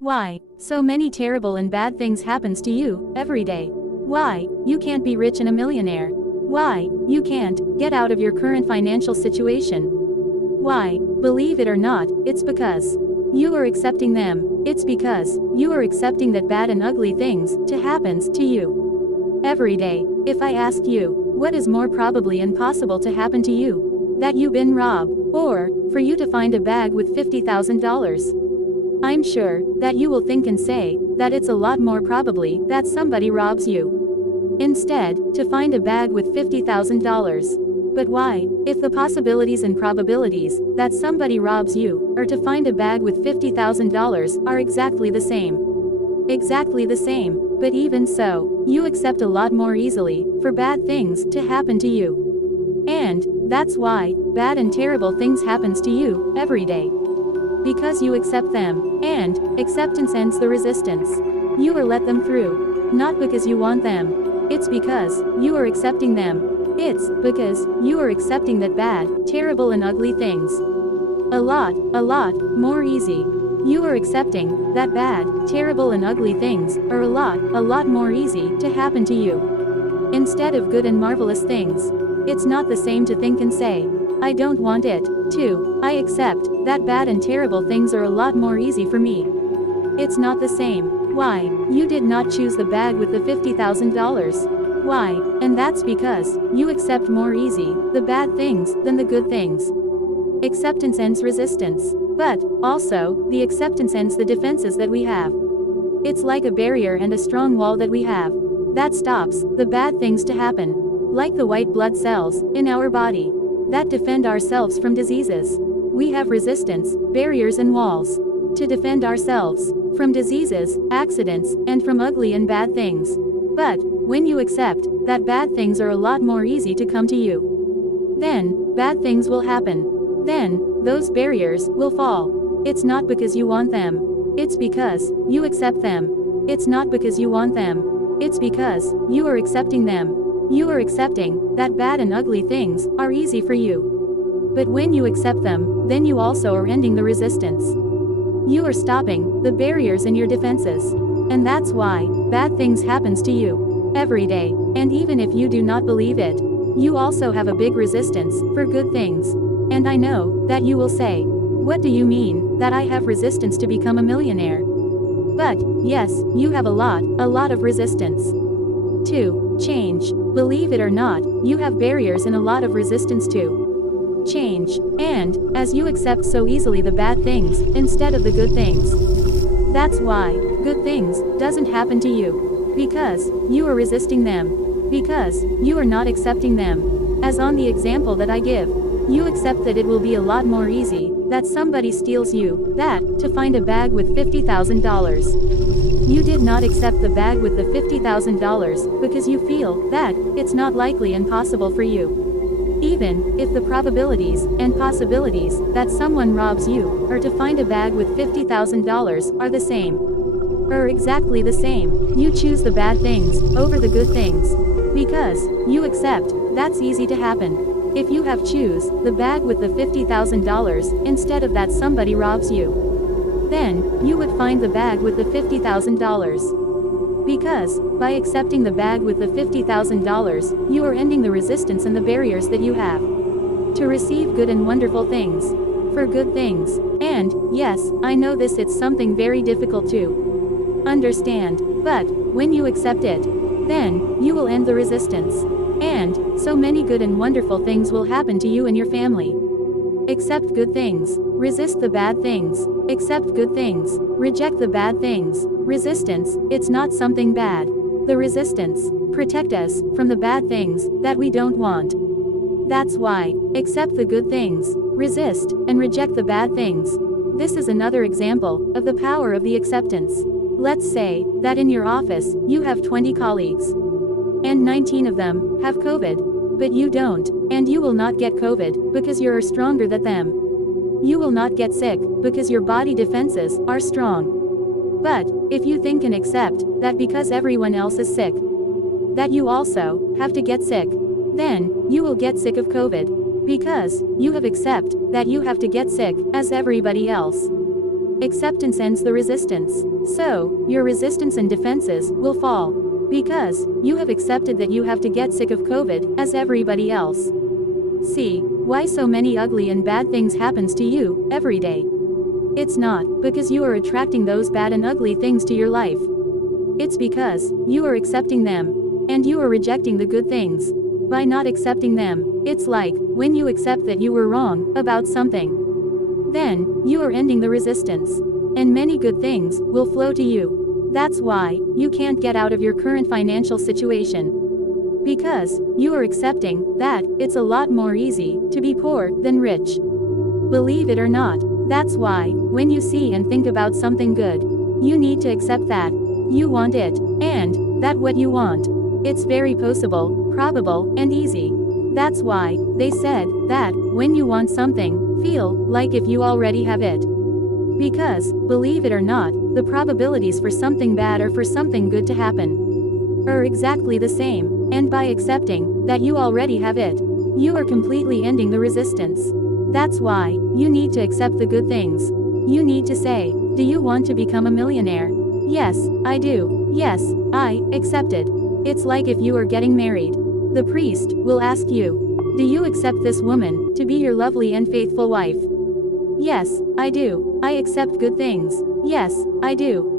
Why so many terrible and bad things happens to you every day? Why you can't be rich and a millionaire? Why you can't get out of your current financial situation? Why, believe it or not, it's because you are accepting them. It's because you are accepting that bad and ugly things to happens to you every day. If I asked you, what is more probably impossible to happen to you? That you've been robbed, or for you to find a bag with $50,000? I'm sure that you will think and say that it's a lot more probably that somebody robs you instead to find a bag with $50,000. But why, if the possibilities and probabilities that somebody robs you or to find a bag with $50,000 are exactly the same? Exactly the same, but even so, you accept a lot more easily for bad things to happen to you. And that's why bad and terrible things happens to you every day. Because you accept them, and acceptance ends the resistance. You are let them through, not because you want them. It's because you are accepting them. It's because you are accepting that bad, terrible and ugly things a lot more easy. You are accepting that bad, terrible and ugly things are a lot more easy to happen to you instead of good and marvelous things. It's not the same to think and say, I don't want it, to, I accept that bad and terrible things are a lot more easy for me. It's not the same. Why, you did not choose the bag with the $50,000. Why, and that's because you accept more easy the bad things than the good things. Acceptance ends resistance. But, also, the acceptance ends the defenses that we have. It's like a barrier and a strong wall that we have that stops the bad things to happen. Like the white blood cells in our body that defend ourselves from diseases. We have resistance, barriers and walls to defend ourselves from diseases, accidents, and from ugly and bad things. But, when you accept that bad things are a lot more easy to come to you, then, bad things will happen. Then, those barriers will fall. It's not because you want them. It's because you accept them. It's not because you want them. It's because you are accepting them. You are accepting that bad and ugly things are easy for you. But when you accept them, then you also are ending the resistance. You are stopping the barriers in your defenses. And that's why bad things happens to you every day. And even if you do not believe it, you also have a big resistance for good things. And I know that you will say, what do you mean that I have resistance to become a millionaire? But yes, you have a lot of resistance to change. Believe it or not, you have barriers and a lot of resistance to change. And as you accept so easily the bad things instead of the good things, that's why good things doesn't happen to you. Because you are resisting them. Because you are not accepting them. As on the example that I give, you accept that it will be a lot more easy that somebody steals you that to find a bag with $50,000. You did not accept the bag with the $50,000 because you feel that it's not likely and possible for you. Even if the probabilities and possibilities that someone robs you or to find a bag with $50,000 are the same, or exactly the same, you choose the bad things over the good things because you accept that's easy to happen. If you have choose the bag with the $50,000 instead of that somebody robs you, then you would find the bag with the $50,000. Because by accepting the bag with the $50,000, you are ending the resistance and the barriers that you have to receive good and wonderful things for good things. And yes, I know this, it's something very difficult to understand, but when you accept it, then you will end the resistance. And so many good and wonderful things will happen to you and your family. Accept good things. Resist the bad things. Accept good things. Reject the bad things. Resistance, it's not something bad. The resistance protect us from the bad things that we don't want. That's why, accept the good things. Resist and reject the bad things. This is another example of the power of the acceptance. Let's say that in your office, you have 20 colleagues. And 19 of them have COVID. But you don't, and you will not get COVID because you're stronger than them. You will not get sick because your body defenses are strong. But if you think and accept that because everyone else is sick, that you also have to get sick, then you will get sick of COVID because you have accept that you have to get sick as everybody else. Acceptance ends the resistance. So, your resistance and defenses will fall. Because you have accepted that you have to get sick of COVID, as everybody else. See why so many ugly and bad things happens to you every day. It's not because you are attracting those bad and ugly things to your life. It's because you are accepting them, and you are rejecting the good things. By not accepting them, it's like when you accept that you were wrong about something. Then you are ending the resistance, and many good things will flow to you. That's why you can't get out of your current financial situation. Because you are accepting that it's a lot more easy to be poor than rich. Believe it or not, that's why when you see and think about something good, you need to accept that you want it, and that what you want. It's very possible, probable, and easy. That's why they said that when you want something, feel like if you already have it. Because, believe it or not, the probabilities for something bad or for something good to happen are exactly the same. And by accepting that you already have it, you are completely ending the resistance. That's why you need to accept the good things. You need to say, do you want to become a millionaire? Yes, I do. Yes, I accept it. It's like if you are getting married. The priest will ask you, do you accept this woman to be your lovely and faithful wife? Yes, I do. I accept good things. Yes, I do.